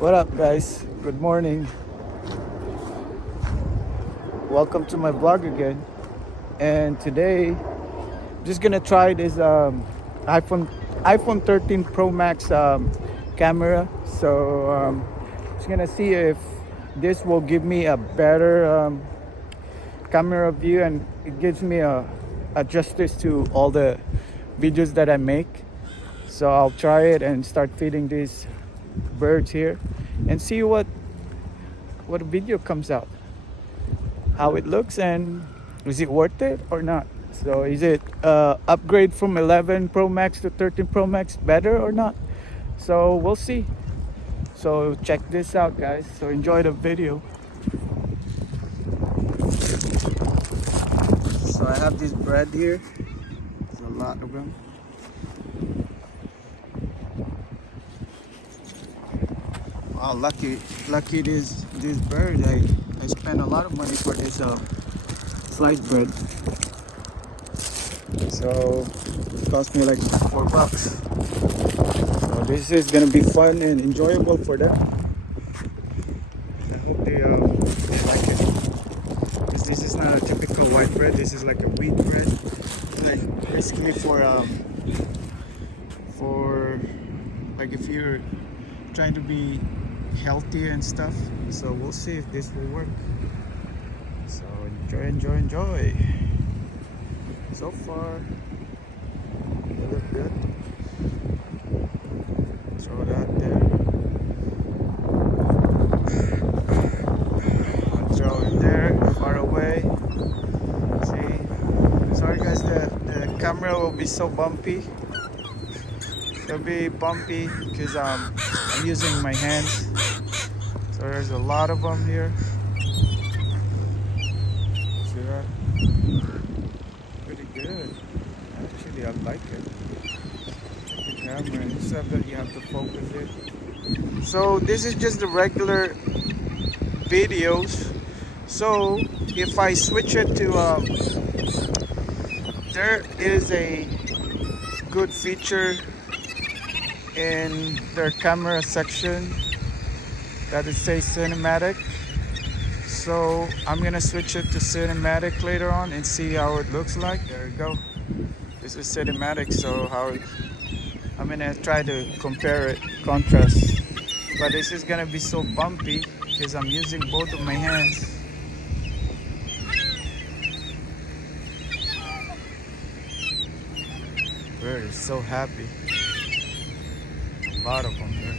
What up, guys? Good morning. Welcome to my vlog again. And today, I'm just gonna try this iPhone 13 Pro Max camera. So just gonna see if this will give me a better camera view, and it gives me a justice to all the videos that I make. So I'll try it and start feeding these birds here, and see what video comes out, how it looks, and is it worth it or not. So is it upgrade from 11 Pro Max to 13 Pro Max better or not? So we'll see. So check this out, guys. So enjoy the video. So I have this bread here. There's a lot of them. Wow, lucky this bird. I spent a lot of money for this sliced bread. So it cost me like $4. So this is gonna be fun and enjoyable for them. I hope they like it. 'Cause this is not a typical white bread. This is like a wheat bread, like basically for like if you're trying to be healthy and stuff. So we'll see if this will work. So enjoy. So far they look good. Throw that there. I'll throw it there, far away. See, sorry guys, the camera will be so bumpy. It'll be bumpy because I'm using my hands. So there's a lot of them here. See that? Pretty good. Actually, I like it. The camera and stuff that you have to focus it. So this is just the regular videos. So if I switch it to there is a good feature in their camera section that it says cinematic. So I'm gonna switch it to cinematic later on and see how it looks like. There you go. This is cinematic. So I'm gonna try to compare it, contrast. But this is gonna be so bumpy because I'm using both of my hands. Bird is so happy. A lot of them here.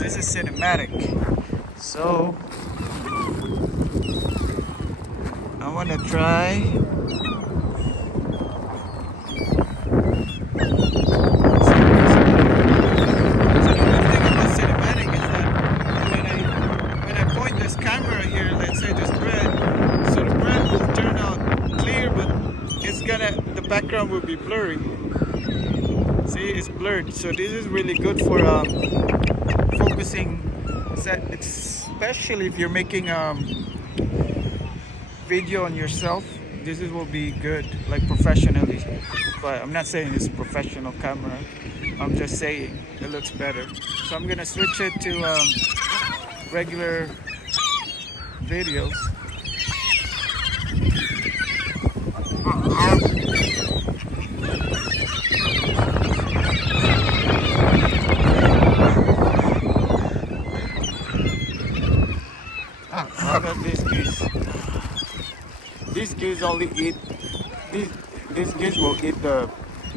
This is cinematic. So I want to try. The background will be blurry. See, it's blurred. So this is really good for focusing, especially if you're making video on yourself. This will be good, like professionally. But I'm not saying it's a professional camera. I'm just saying it looks better. So I'm gonna switch it to regular videos. Look at these geese. These geese only eat these geese will eat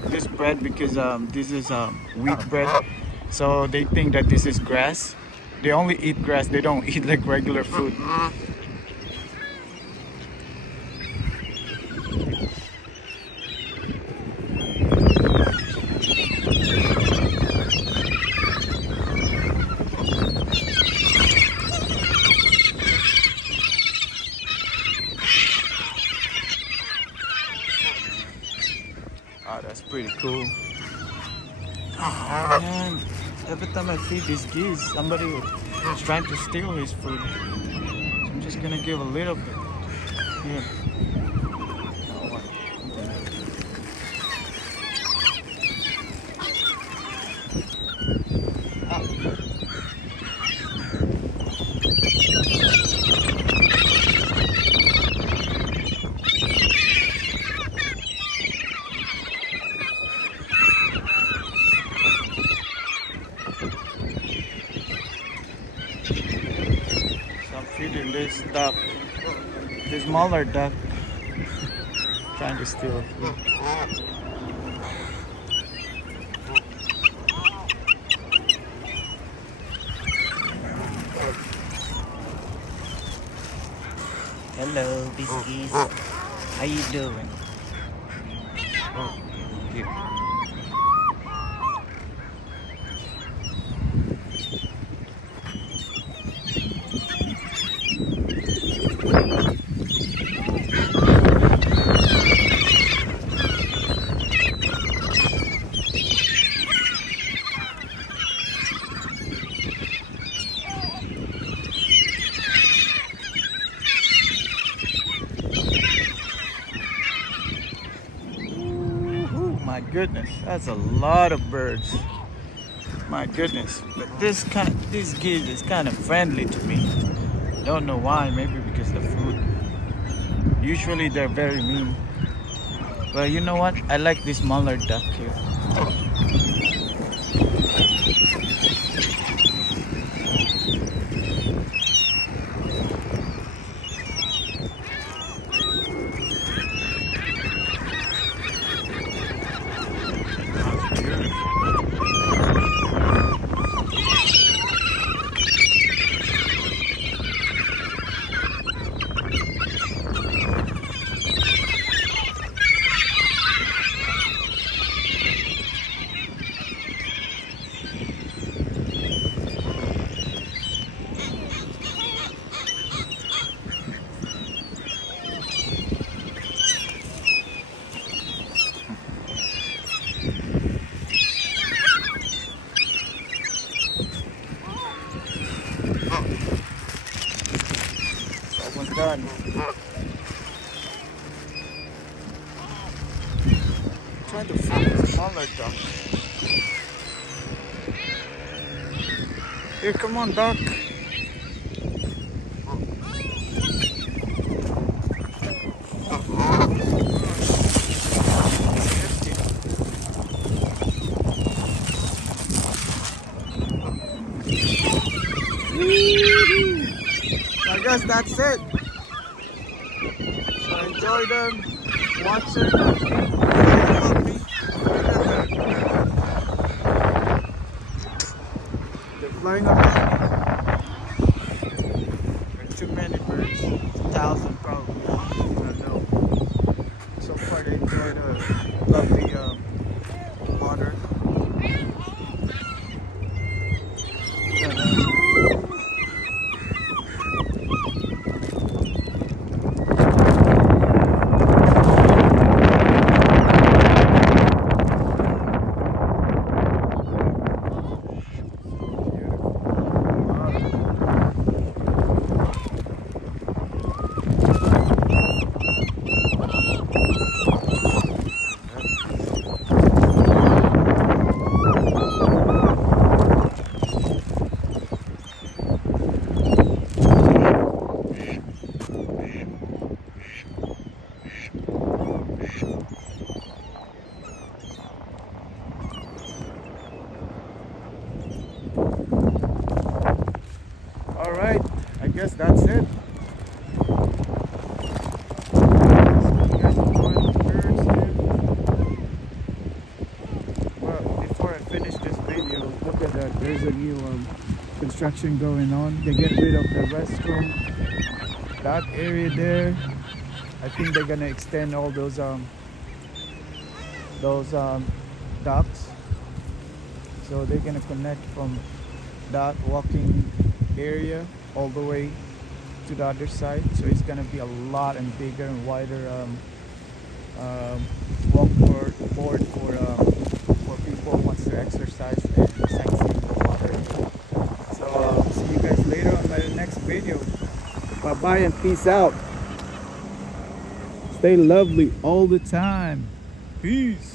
this bread because this is wheat bread. So they think that this is grass. They only eat grass. They don't eat like regular food. Oh, that's pretty cool. And every time I feed these geese, somebody is trying to steal his food. So I'm just gonna give a little bit here. So I'm feeding this duck, this smaller duck, trying to steal food. Hello, Biscuits. How you doing? Here. Ooh, my goodness, that's a lot of birds. My goodness, but this geese is kind of friendly to me. Don't know why. Maybe because the food. Usually they're very mean. But you know what? I like this smaller duck here. That's beautiful. Almost done. Trying to find a smaller duck. Here, come on, duck. I guess that's it. So enjoy them, watch them, love me. They're flying around. There are too many birds, 1,000 probably. I don't know. So far they enjoy the lovely water. Alright, I guess that's it. Well, before I finish this video, look at that. There's a new construction going on. They get rid of the restroom. That area there, I think they're gonna extend all those docks. So they're gonna connect from that walking area all the way to the other side. So it's gonna be a lot and bigger and wider walkboard for people who wants to exercise and sightseeing. Bye bye and peace out. Stay lovely all the time. Peace.